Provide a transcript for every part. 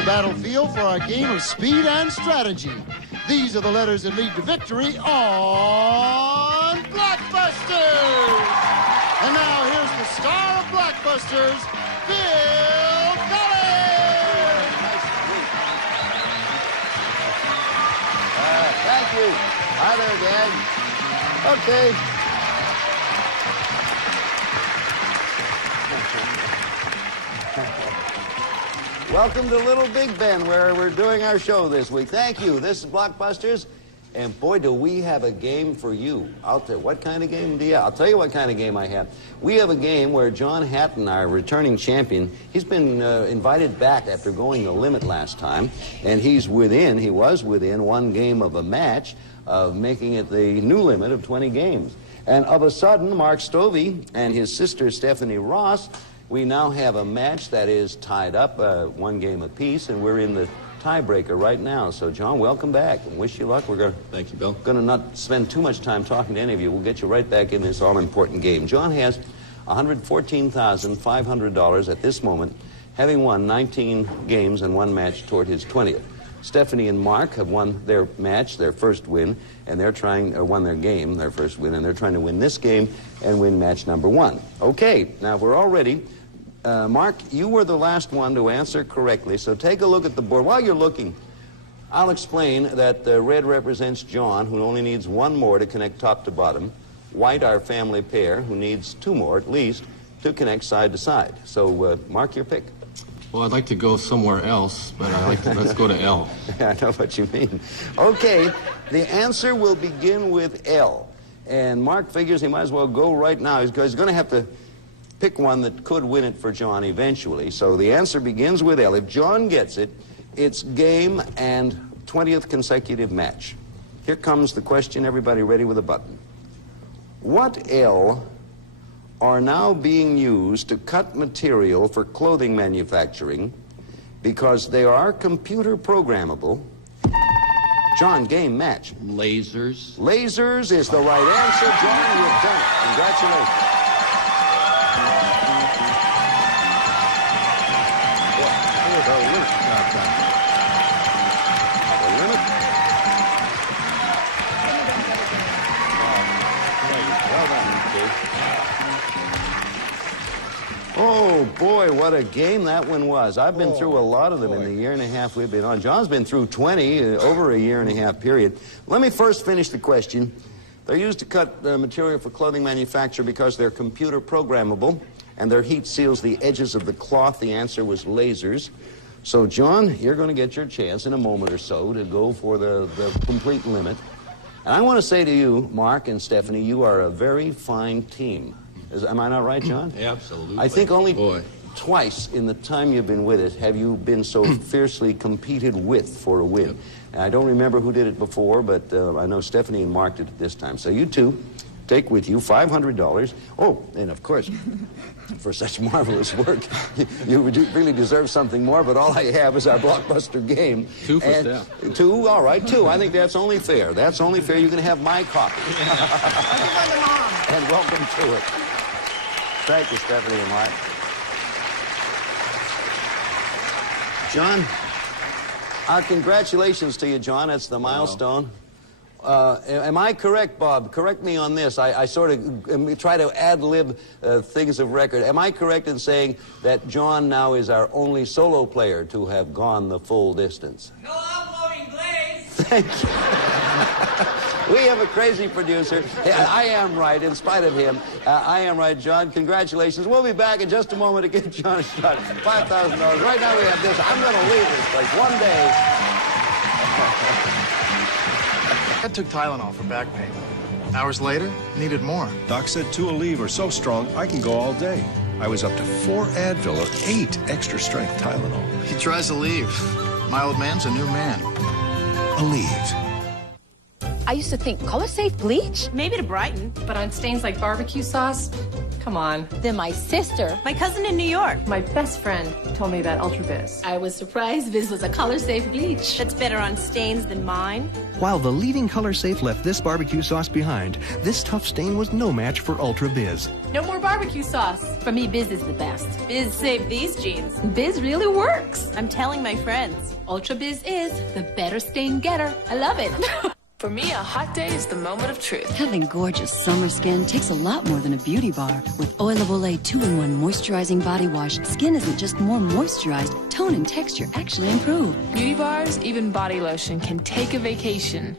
the battlefield for our game of speed and strategy. These are the letters that lead to victory on Blockbusters! And now here's the star of Blockbusters, Bill Collins! Thank you. Hi there, gang. Okay. Welcome to Little Big Ben, where we're doing our show this week. Thank you. This is Blockbusters, and boy, do we have a game for you. I'll tell you, what kind of game do you have? I'll tell you what kind of game I have. We have a game where John Hatton, our returning champion, he's been invited back after going the limit last time, and he was within one game of a match of making it the new limit of 20 games. And of a sudden, Mark Stovey and his sister Stephanie Ross, we now have a match that is tied up, one game apiece, and we're in the tiebreaker right now. So, John, welcome back, and wish you luck. We're Thank you, Bill. going to not spend too much time talking to any of you. We'll get you right back in this all-important game. John has $114,500 at this moment, having won 19 games and one match toward his 20th. Stephanie and Mark have won their match, their first win, and they're won their game, their first win, and they're trying to win this game and win match number 1. Okay, now we're all ready. Mark, you were the last one to answer correctly, so take a look at the board. While you're looking, I'll explain that red represents John, who only needs one more to connect top to bottom. White, our family pair, who needs 2 more at least to connect side to side. So, Mark, your pick. Well, I'd like to go somewhere else, but let's go to L. I know what you mean. Okay, the answer will begin with L. And Mark figures he might as well go right now. He's going to have to pick one that could win it for John eventually. So the answer begins with L. If John gets it, it's game and 20th consecutive match. Here comes the question. Everybody ready with a button. What L are now being used to cut material for clothing manufacturing because they are computer programmable? John, game, match. Lasers. Lasers is the right answer. John, you've done it. Congratulations. The limit. Well done, Steve. Oh, boy, what a game that one was. I've been through a lot of them in the year and a half we've been on. John's been through 20 over a year and a half period. Let me first finish the question. They're used to cut material for clothing manufacture because they're computer programmable and their heat seals the edges of the cloth. The answer was lasers. So, John, you're going to get your chance in a moment or so to go for the complete limit. And I want to say to you, Mark and Stephanie, you are a very fine team. Am I not right, John? Absolutely. I think only twice in the time you've been with it have you been so fiercely competed with for a win. Yep. And I don't remember who did it before, but I know Stephanie and Mark did it this time. So you two take with you $500. Oh, and of course, for such marvelous work, you really deserve something more, but all I have is our Blockbuster game. 2 for Steph. 2, all right, 2. I think that's only fair. That's only fair. You can have my copy. And welcome to it. Thank you, Stephanie and Mark. John, our congratulations to you, John. That's the milestone. Am I correct, Bob? Correct me on this. I sort of try to ad-lib things of record. Am I correct in saying that John now is our only solo player to have gone the full distance? No uploading glaze! Thank you. We have a crazy producer. I am right, in spite of him. I am right, John. Congratulations. We'll be back in just a moment to give John a shot. $5,000. Right now we have this. I'm going to leave this place one day. I took Tylenol for back pain. Hours later, needed more. Doc said 2 Aleve are so strong, I can go all day. I was up to 4 Advil or 8 extra-strength Tylenol. He tries to leave. My old man's a new man. Aleve. I used to think color safe bleach? Maybe to brighten, but on stains like barbecue sauce, Come on. Then my sister, my cousin in New York. My best friend told me about Ultra Biz. I was surprised Biz was a color-safe bleach. That's better on stains than mine. While the leading Color Safe left this barbecue sauce behind, this tough stain was no match for Ultra Biz. No more barbecue sauce. For me, Biz is the best. Biz saved these jeans. Biz really works. I'm telling my friends. Ultra Biz is the better stain getter. I love it. For me, a hot day is the moment of truth. Having gorgeous summer skin takes a lot more than a beauty bar. With Oil of Olay 2-in-1 moisturizing body wash, skin isn't just more moisturized, tone and texture actually improve. Beauty bars, even body lotion, can take a vacation.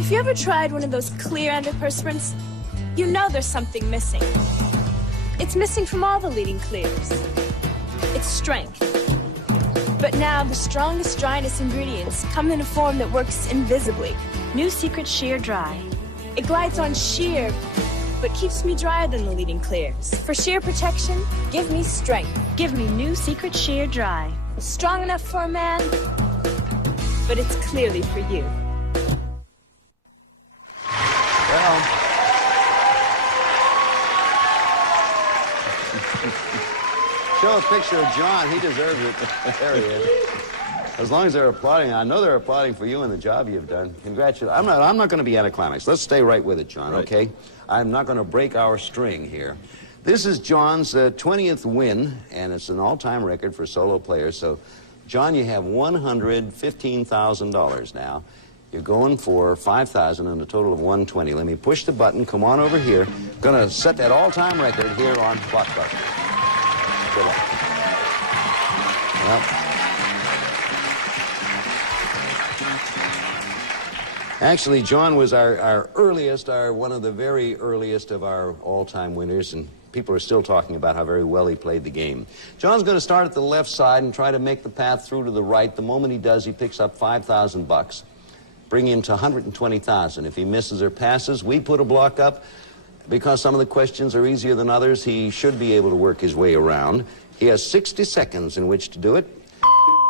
If you ever tried one of those clear antiperspirants, you know there's something missing. It's missing from all the leading clears. It's strength. But now the strongest dryness ingredients come in a form that works invisibly. New Secret Sheer Dry. It glides on sheer, but keeps me drier than the leading clears. For sheer protection, give me strength. Give me New Secret Sheer Dry. Strong enough for a man, but it's clearly for you. Well, show a picture of John. He deserves it. There he is. As long as they're applauding, I know they're applauding for you and the job you've done. Congratulations. I'm not going to be anticlimactic. Let's stay right with it, John, okay? I'm not going to break our string here. This is John's 20th win, and it's an all-time record for solo players. So, John, you have $115,000 now. You're going for $5,000 and a total of $120,000. Let me push the button. Come on over here. Going to set that all-time record here on Blockbuster. Good luck. Well, actually, John was our earliest, one of the very earliest of our all-time winners, and people are still talking about how very well he played the game. John's going to start at the left side and try to make the path through to the right. The moment he does, he picks up $5,000, bringing him to $120,000. If he misses or passes, we put a block up. Because some of the questions are easier than others, he should be able to work his way around. He has 60 seconds in which to do it.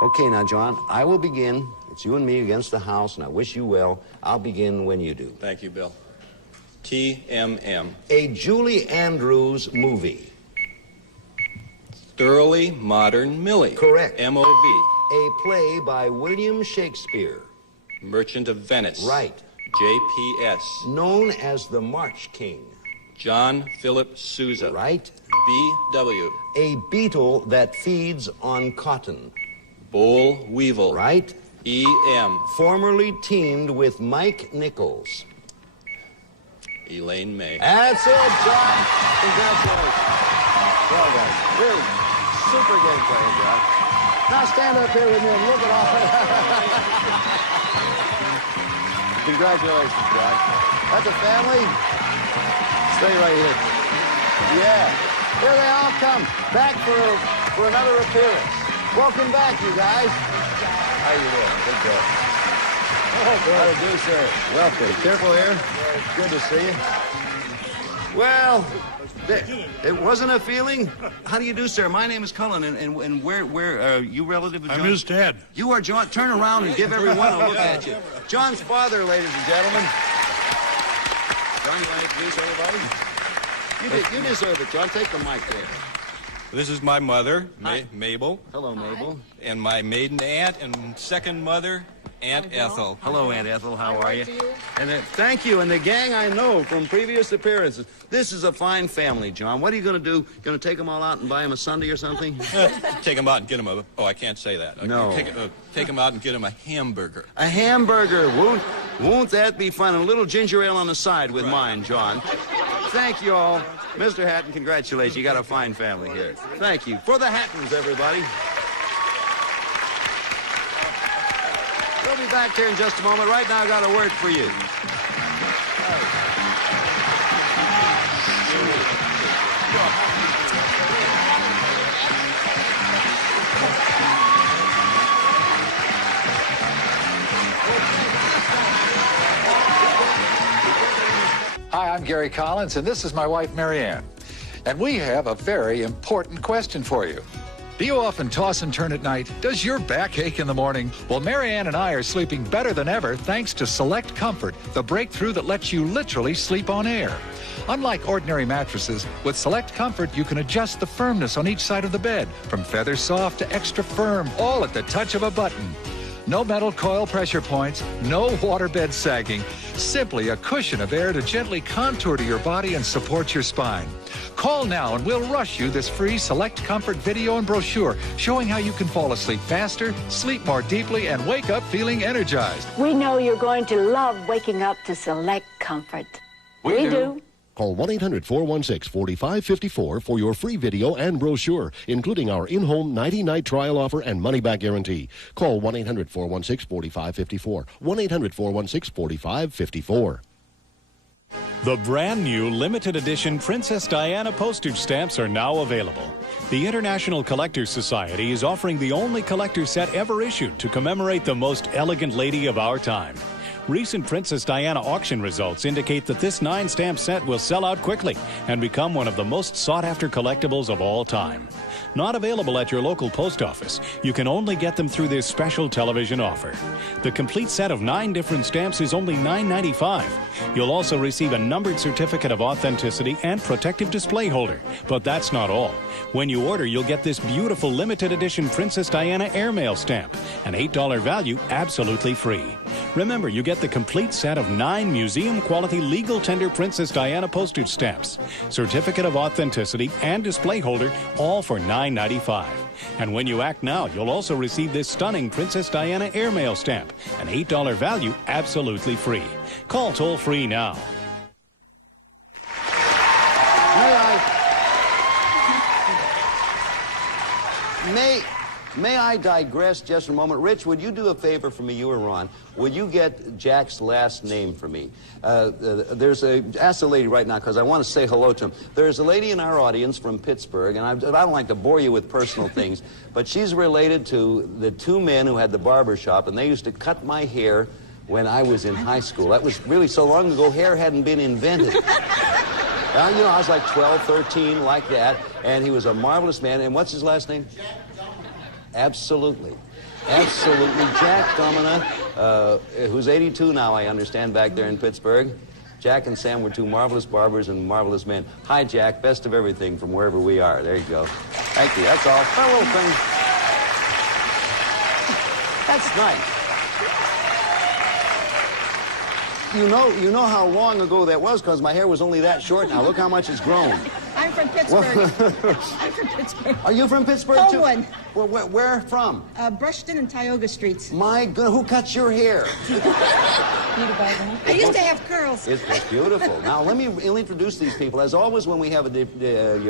Okay, now, John, I will begin. It's you and me against the house, and I wish you well. I'll begin when you do. Thank you, Bill. TMM. A Julie Andrews movie. Thoroughly Modern Millie. Correct. MOV. A play by William Shakespeare. Merchant of Venice. Right. JPS. Known as the March King. John Philip Sousa. Right. BW. A beetle that feeds on cotton. Boll Weevil. Right. EM. Formerly teamed with Mike Nichols. Elaine May. That's it, John. Congratulations. Well done. Really super game player, John. Now stand up here with me and look at all Congratulations, John. That's a family. Stay right here. Yeah. Here they all come. Back for another appearance. Welcome back, you guys. How you doing? Good job. Oh, how do you do, sir? Welcome. Be careful here. Good to see you. Well, it wasn't a feeling. How do you do, sir? My name is Cullen, and where are you relative to John? I'm his dad. You are John. Turn around and give everyone a look at you. John's father, ladies and gentlemen. John, you want to introduce everybody? You deserve it, John. Take the mic there. This is my mother, Mabel. Hello, Mabel. And my maiden aunt and second mother, Aunt Ethel. Hello, Aunt Ethel. How are you? And thank you. And the gang I know from previous appearances. This is a fine family, John. What are you going to do? Going to take them all out and buy them a Sundae or something? Take them out and get them a... Oh, I can't say that. No. Take them out and get them a hamburger. A hamburger. Won't that be fun? And a little ginger ale on the side with mine, John. Thank you all. Mr. Hatton, congratulations. You got a fine family here. Thank you. For the Hattons, everybody. We'll be back here in just a moment. Right now, I got a word for you. Hi, I'm Gary Collins, and this is my wife, Marianne. And we have a very important question for you. Do you often toss and turn at night? Does your back ache in the morning? Well, Marianne and I are sleeping better than ever thanks to Select Comfort, the breakthrough that lets you literally sleep on air. Unlike ordinary mattresses, with Select Comfort, you can adjust the firmness on each side of the bed, from feather soft to extra firm, all at the touch of a button. No metal coil pressure points, no waterbed sagging, simply a cushion of air to gently contour to your body and support your spine. Call now and we'll rush you this free Select Comfort video and brochure showing how you can fall asleep faster, sleep more deeply, and wake up feeling energized. We know you're going to love waking up to Select Comfort. We do. Call 1-800-416-4554 for your free video and brochure, including our in-home 90-night trial offer and money-back guarantee. Call 1-800-416-4554. 1-800-416-4554. The brand new limited edition Princess Diana postage stamps are now available. The International Collectors Society is offering the only collector set ever issued to commemorate the most elegant lady of our time. Recent Princess Diana auction results indicate that this 9-stamp set will sell out quickly and become one of the most sought-after collectibles of all time. Not available at your local post office, you can only get them through this special television offer. The complete set of 9 different stamps is only $9.95. You'll also receive a numbered certificate of authenticity and protective display holder. But that's not all. When you order, you'll get this beautiful limited edition Princess Diana airmail stamp, an $8 value absolutely free. Remember, you get the complete set of 9 museum-quality legal tender Princess Diana postage stamps, certificate of authenticity, and display holder, all for $9.95. And when you act now, you'll also receive this stunning Princess Diana airmail stamp, an $8 value absolutely free. Call toll-free now. May I digress just a moment? Rich, would you do a favor for me, you or Ron? Would you get Jack's last name for me? Ask the lady right now, because I want to say hello to him. There's a lady in our audience from Pittsburgh, and I don't like to bore you with personal things, but she's related to the 2 men who had the barber shop, and they used to cut my hair when I was in high school. That was really so long ago, hair hadn't been invented. I was like 12, 13, like that, and he was a marvelous man. And what's his last name? Absolutely. Absolutely. Jack Domina, who's 82 now, I understand, back there in Pittsburgh. Jack and Sam were 2 marvelous barbers and marvelous men. Hi, Jack. Best of everything from wherever we are. There you go. Thank you. That's all. Hello, friends. That's nice. You know how long ago that was, because my hair was only that short now. Look how much it's grown. I'm from Pittsburgh. I'm from Pittsburgh. Are you from Pittsburgh, too? Homewood. Well, where from? Brushton and Tioga Streets. My goodness, who cuts your hair? I used to have curls. It's beautiful. Now, let me introduce these people. As always, when we have a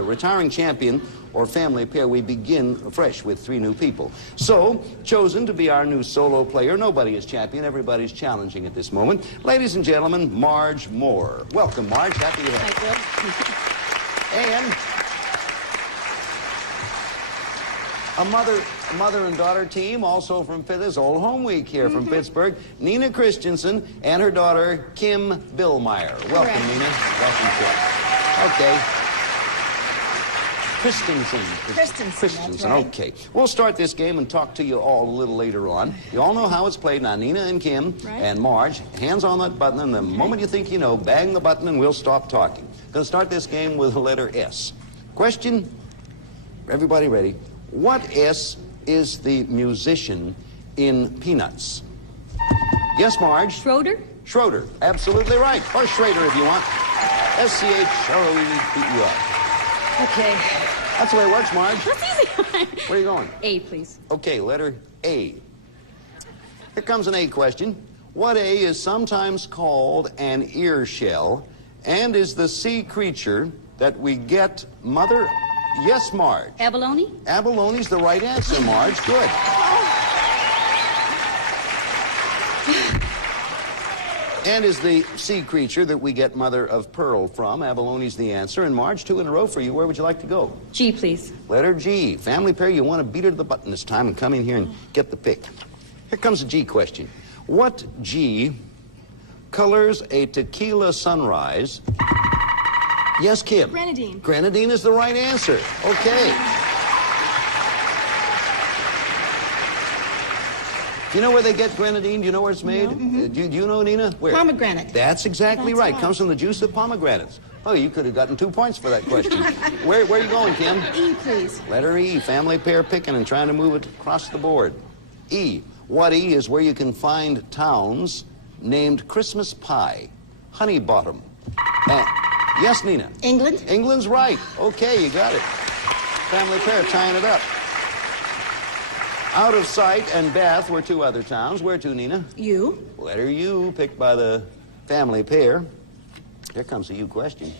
retiring champion or family pair, we begin fresh with 3 new people. So, chosen to be our new solo player, nobody is champion, everybody's challenging at this moment. Ladies and gentlemen, Marge Moore. Welcome, Marge. Happy to have you. And a mother and daughter team, also from this old home week here from Pittsburgh, Nina Christensen and her daughter, Kim Billmeyer. Welcome, Nina. Welcome, Kim. Okay. Christensen. That's right. Okay. We'll start this game and talk to you all a little later on. You all know how it's played now. Nina and Kim and Marge, hands on that button, and the moment you think you know, bang the button and we'll stop talking. Going to start this game with the letter S. Question, everybody ready? What S is the musician in Peanuts? Yes, Marge? Schroeder? Schroeder, absolutely right. Or Schrader if you want. S-C-H-R-O-E-D-E-R. Okay. That's the way it works, Marge. That's easy. Where are you going? A, please. Okay, letter A. Here comes an A question. What A is sometimes called an ear shell and is the sea creature that we get mother... Yes, Marge. Abalone? Abalone's the right answer, Marge. Good. And is the sea creature that we get mother of pearl from. Abalone's the answer. And Marge, 2 in a row for you. Where would you like to go? G, please. Letter G. Family pair, you want to beat her to the button this time and come in here and get the pick. Here comes a G question. What G colors a tequila sunrise? Yes, Kim. Grenadine. Grenadine is the right answer. Okay. Do you know where they get grenadine? Do you know where it's made? No. Do you know, Nina? Where? Pomegranate. That's exactly right. Comes from the juice of pomegranates. Oh, you could have gotten 2 points for that question. Where are you going, Kim? E, please. Letter E, family pair picking and trying to move it across the board. E. What E is where you can find towns named Christmas Pie, Honey Bottom. Yes, Nina? England. England's right. Okay, you got it. Family pair tying it up. Out of Sight and Bath were 2 other towns. Where to, Nina? U. Letter U, picked by the family pair. Here comes a U question.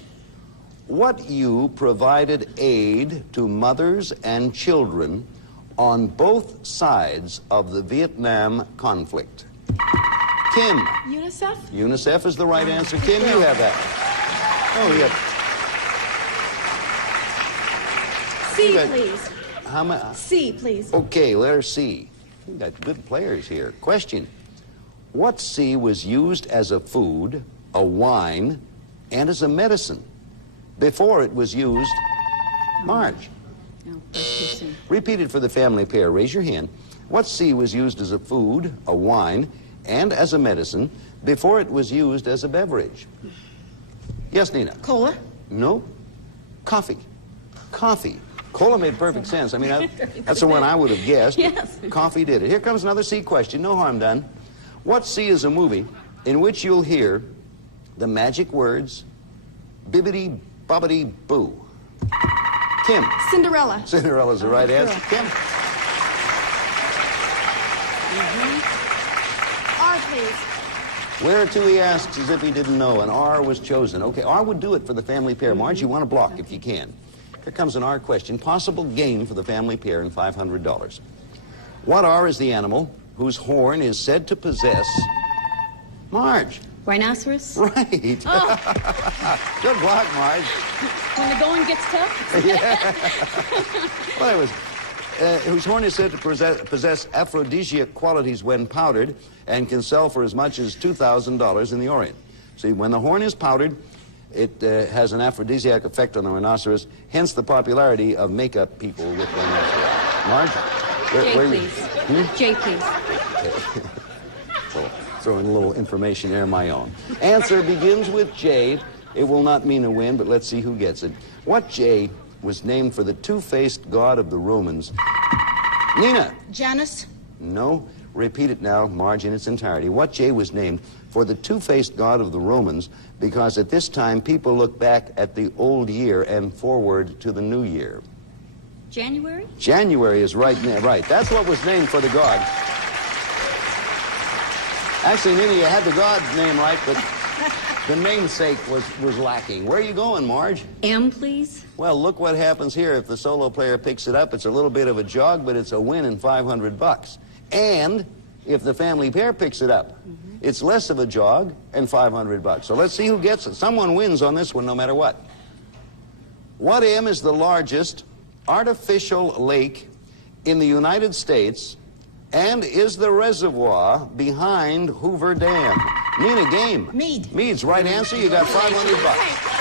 What U provided aid to mothers and children on both sides of the Vietnam conflict? Kim. UNICEF? UNICEF is the right answer. Kim, you have that. Oh, yeah. C, please. How many? C, please. Okay, letter C. We got good players here. Question. What C was used as a food, a wine, and as a medicine before it was used? Marge. No, that's too soon. Repeat it for the family pair. Raise your hand. What C was used as a food, a wine, and as a medicine before it was used as a beverage? Yes, Nina? Cola. No. Coffee. Coffee. Cola made perfect sense. I mean, that's the one I would have guessed. Yes. Coffee did it. Here comes another C question. No harm done. What C is a movie in which you'll hear the magic words, bibbidi bobbidi boo? Kim. Cinderella. Cinderella's the right answer. Kim. R, please. Where to, he asks, as if he didn't know, and R was chosen. Okay, R would do it for the family pair. Marge, you want to block if you can. Here comes an R question. Possible gain for the family pair and $500. What R is the animal whose horn is said to possess... Marge. Rhinoceros? Right. Oh. Good block, Marge. When the going gets tough? Yeah. Well, it was... whose horn is said to possess aphrodisiac qualities when powdered and can sell for as much as $2,000 in the Orient. See, when the horn is powdered, it has an aphrodisiac effect on the rhinoceros, hence the popularity of makeup people with rhinoceros. Marge? J, please. J, please. So, throwing a little information there of my own. Answer begins with J. It will not mean a win, but let's see who gets it. What J was named for the two-faced god of the Romans? Nina. Janus. No. Repeat it now, Marge, in its entirety. What J was named for the two-faced god of the Romans because at this time people look back at the old year and forward to the new year? January? January is right. Right. That's what was named for the god. Actually, Nina, you had the god's name right, but the namesake was lacking. Where are you going, Marge? M, please. Well, look what happens here. If the solo player picks it up, it's a little bit of a jog, but it's a win and $500. And if the family pair picks it up, it's less of a jog and $500. So let's see who gets it. Someone wins on this one no matter what. What M is the largest artificial lake in the United States and is the reservoir behind Hoover Dam? Nina, game. Mead. Mead's right answer. You got $500.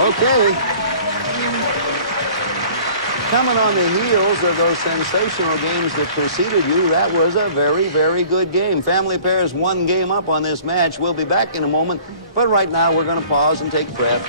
Okay. Coming on the heels of those sensational games that preceded you, that was a very, very good game. Family Pairs one game up on this match. We'll be back in a moment, but right now we're going to pause and take a breath.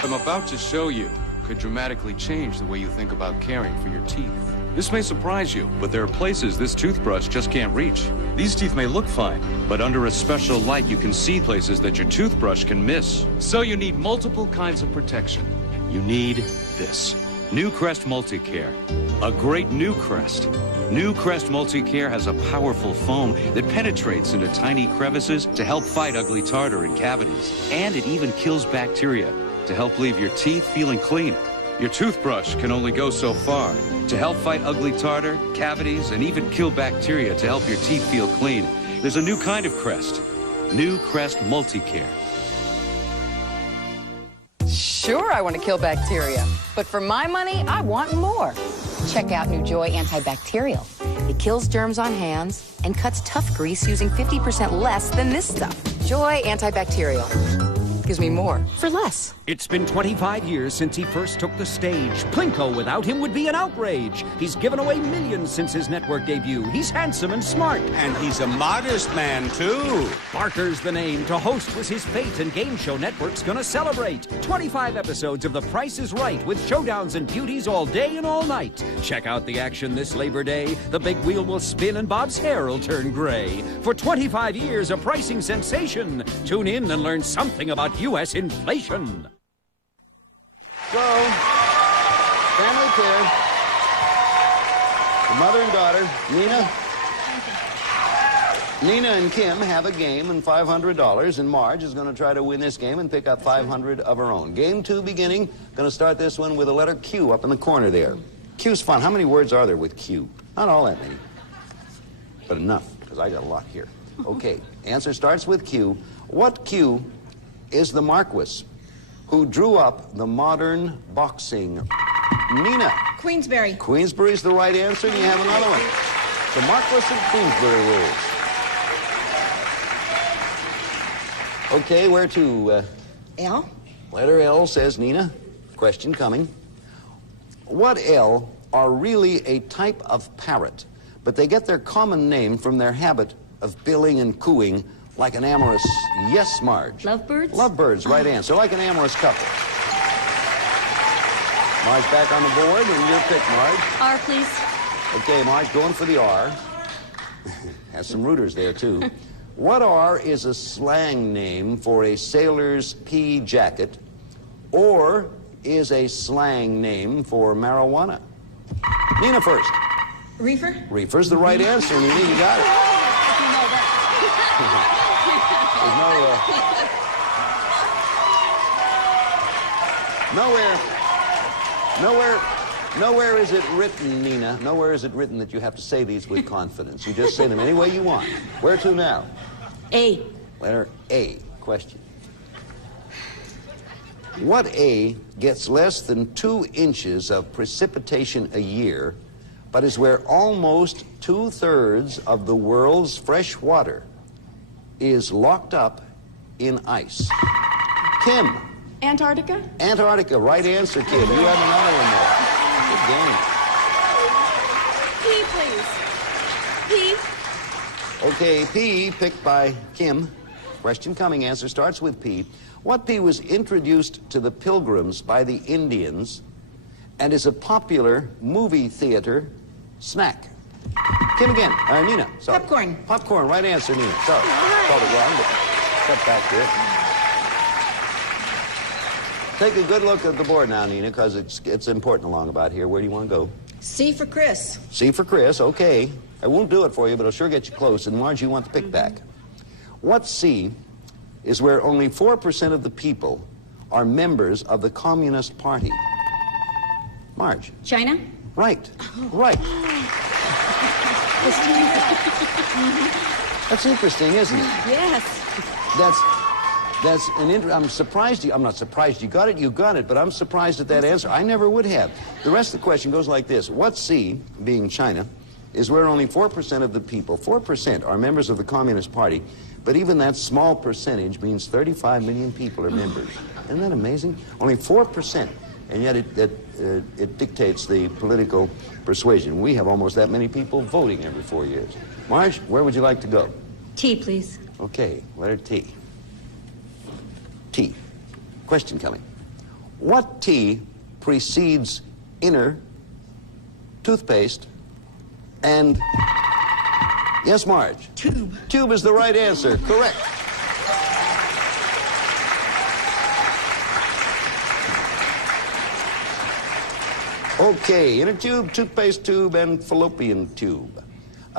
What I'm about to show you could dramatically change the way you think about caring for your teeth. This may surprise you, but there are places this toothbrush just can't reach. These teeth may look fine, but under a special light you can see places that your toothbrush can miss. So you need multiple kinds of protection. You need this. New Crest Multicare. A great New Crest. New Crest Multicare has a powerful foam that penetrates into tiny crevices to help fight ugly tartar and cavities. And it even kills bacteria to help leave your teeth feeling clean. Your toothbrush can only go so far. To help fight ugly tartar, cavities, and even kill bacteria to help your teeth feel clean, there's a new kind of Crest. New Crest Multicare. Sure, I want to kill bacteria, but for my money, I want more. Check out New Joy Antibacterial. It kills germs on hands and cuts tough grease using 50% less than this stuff. Joy antibacterial. Gives me more for less. It's been 25 years since he first took the stage. Plinko without him would be an outrage. He's given away millions since his network debut. He's handsome and smart. And he's a modest man, too. Barker's the name. To host was his fate, and Game Show Network's gonna celebrate. 25 episodes of The Price is Right, with showdowns and beauties all day and all night. Check out the action this Labor Day. The big wheel will spin and Bob's hair will turn gray. For 25 years, a pricing sensation. Tune in and learn something about U.S. inflation. So, family care. The mother and daughter, Nina and Kim have a game and $500, and Marge is going to try to win this game and pick up $500 of her own. Game 2 beginning. Going to start this one with the letter Q up in the corner there. Q's fun. How many words are there with Q? Not all that many, but enough, because I got a lot here. Okay, answer starts with Q. What Q is the Marquis who drew up the modern boxing? Nina. Queensberry. Queensberry's the right answer, and you have another one. The Marquis of Queensberry rules. Okay, where to? L. Letter L, says Nina. Question coming. What L are really a type of parrot, but they get their common name from their habit of billing and cooing like an amorous... Yes, Marge. Lovebirds? Lovebirds, right answer. Like an amorous couple. Marge back on the board, and your pick, Marge. R, please. Okay, Marge, going for the R. Has some rooters there, too. What R is a slang name for a sailor's pea jacket, or is a slang name for marijuana? Nina first. Reefer? Reefer's the right answer, Nina. You got it. Nowhere is it written, Nina. Nowhere is it written that you have to say these with confidence. You just say them any way you want. Where to now? A. Letter A. Question. What A gets less than 2 inches of precipitation a year, but is where almost 2/3 of the world's fresh water is locked up in ice? Kim. Antarctica? Antarctica, right answer, Kim. You have another one there. Good game. P, please. P. Okay, P, picked by Kim. Question coming. Answer starts with P. What P was introduced to the Pilgrims by the Indians and is a popular movie theater snack? Kim again. Nina. Sorry. Popcorn. Popcorn, right answer, Nina. Sorry. Called it wrong, but cut back there. Take a good look at the board now, Nina, because it's important along about here. Where do you want to go? C for Chris. C for Chris, okay. I won't do it for you, but it'll sure get you close. And Marge, you want the pick back. What C is where only 4% of the people are members of the Communist Party? Marge. China? Right. Right. That's interesting, isn't it? Yes. That's an I'm surprised you... I'm not surprised you got it. You got it, but I'm surprised at that answer. I never would have. The rest of the question goes like this. What C, being China, is where only 4% of the people, 4%, are members of the Communist Party, but even that small percentage means 35 million people are members. Isn't that amazing? Only 4%, and yet it dictates the political persuasion. We have almost that many people voting every 4 years. Marge, where would you like to go? T, please. Okay, letter T. T. Question coming. What T precedes inner, toothpaste, and... Yes, Marge? Tube. Tube is the right answer. Correct. Okay, inner tube, toothpaste tube, and fallopian tube.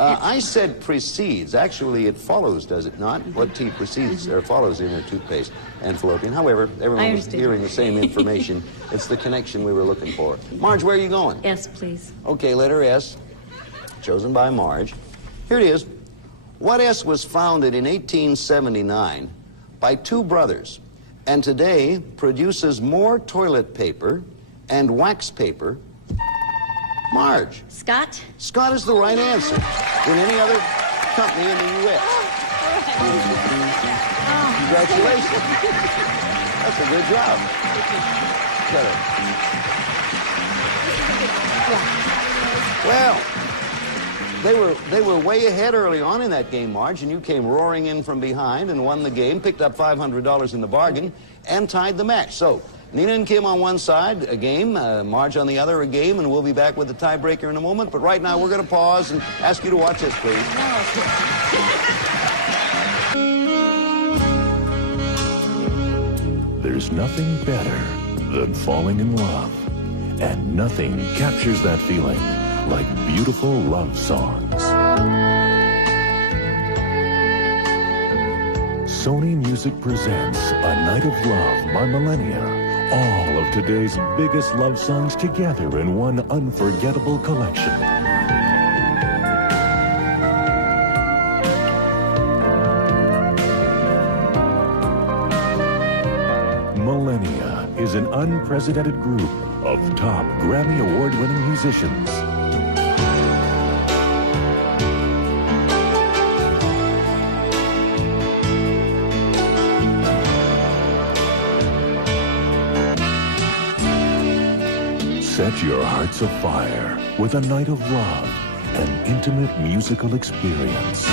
I said precedes. Actually, it follows, does it not? What T precedes or follows inner toothpaste and fallopian. However, everyone was hearing the same information. It's the connection we were looking for. Marge, where are you going? S, please. Okay, letter S, chosen by Marge. Here it is. What S was founded in 1879 by 2 brothers, and today produces more toilet paper and wax paper Marge. Scott? Scott is the right answer. In any other company in the U.S. Congratulations. That's a good job. Well, they were way ahead early on in that game, Marge, and you came roaring in from behind and won the game, picked up $500 in the bargain, and tied the match. So, Nina and Kim on one side, a game, Marge on the other, a game, and we'll be back with the tiebreaker in a moment. But right now, we're going to pause and ask you to watch this, please. There's nothing better than falling in love. And nothing captures that feeling like beautiful love songs. Sony Music presents A Night of Love by Millennia. All of today's biggest love songs together in one unforgettable collection. Millennia is an unprecedented group of top Grammy Award-winning musicians. Set your hearts afire with A Night of Love, an intimate musical experience.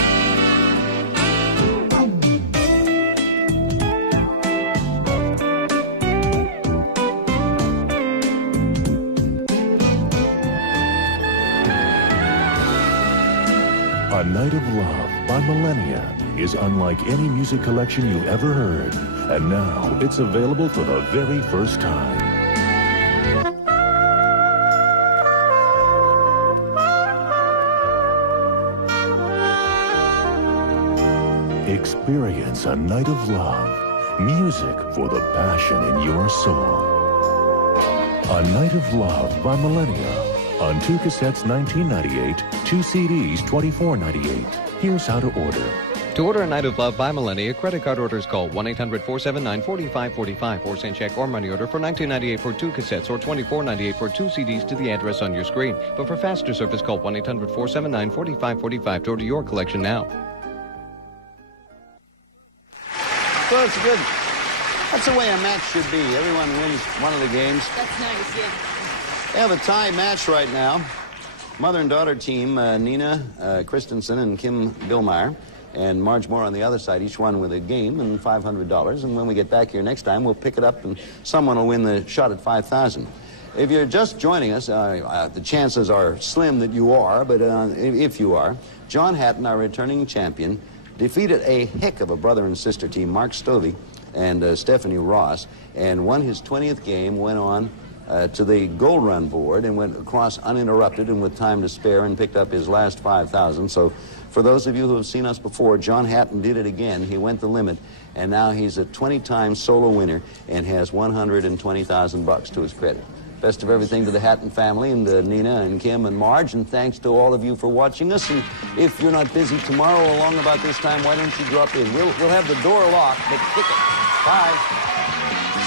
A Night of Love by Millennia is unlike any music collection you've ever heard, and now it's available for the very first time. Experience A Night of Love, music for the passion in your soul. A Night of Love by Millennia. On 2 cassettes, $19.98, 2 CDs, $24.98. Here's how to order. To order A Night of Love by Millennia, credit card orders call 1-800-479-4545, 4-cent check or money order for $19.98 for 2 cassettes or $24.98 for 2 CDs to the address on your screen. But for faster service, call 1-800-479-4545 to order your collection now. So it's good. That's the way a match should be. Everyone wins one of the games. That's nice, yeah. We have a tie match right now. Mother and daughter team, Nina Christensen and Kim Billmeyer, and Marge Moore on the other side, each one with a game and $500. And when we get back here next time, we'll pick it up and someone will win the shot at $5,000. If you're just joining us, the chances are slim that you are, but if you are, John Hatton, our returning champion, defeated a heck of a brother and sister team, Mark Stovey and Stephanie Ross, and won his 20th game, went on to the Gold Run board and went across uninterrupted and with time to spare and picked up his last $5,000. So for those of you who have seen us before, John Hatton did it again. He went the limit, and now he's a 20-time solo winner and has $120,000 to his credit. Best of everything to the Hatton family and Nina and Kim and Marge, and thanks to all of you for watching us. And if you're not busy tomorrow along about this time, why don't you drop in? We'll have the door locked, but kick it. Bye.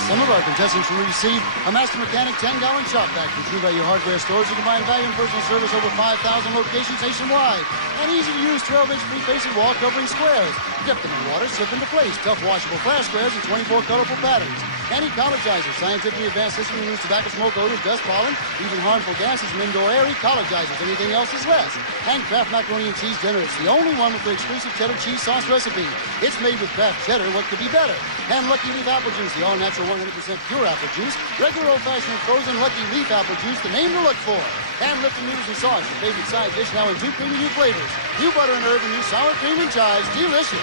Some of our contestants will receive a Master Mechanic 10-gallon shop vac from True Value Hardware stores. You combine value and personal service over 5,000 locations nationwide. And easy-to-use 12-inch free-facing wall covering squares. Dip them in water, slip into place. Tough washable flash squares in 24 colorful patterns. Anti-collegizer, scientifically advanced system removes tobacco smoke, odors, dust, pollen, even harmful gases from indoor air. Ecologizers, anything else is less. And Kraft Macaroni and Cheese Dinner, it's the only one with the exclusive cheddar cheese sauce recipe. It's made with Kraft cheddar, what could be better? And Lucky Leaf Apple Juice, the all-natural 100% pure apple juice. Regular old-fashioned and frozen Lucky Leaf Apple Juice, the name to look for. And Lipton Noodles and Sauce, your favorite side dish now in 2 creamy new flavors. New butter and herb and new sour cream and chives, delicious.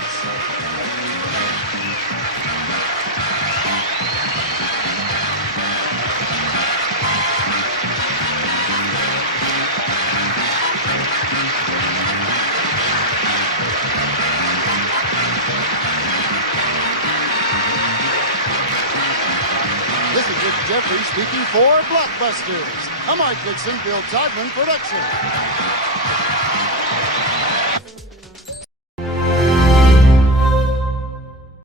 This is Rick Jeffrey speaking for Blockbusters, a Mark Dixon, Bill Todman production.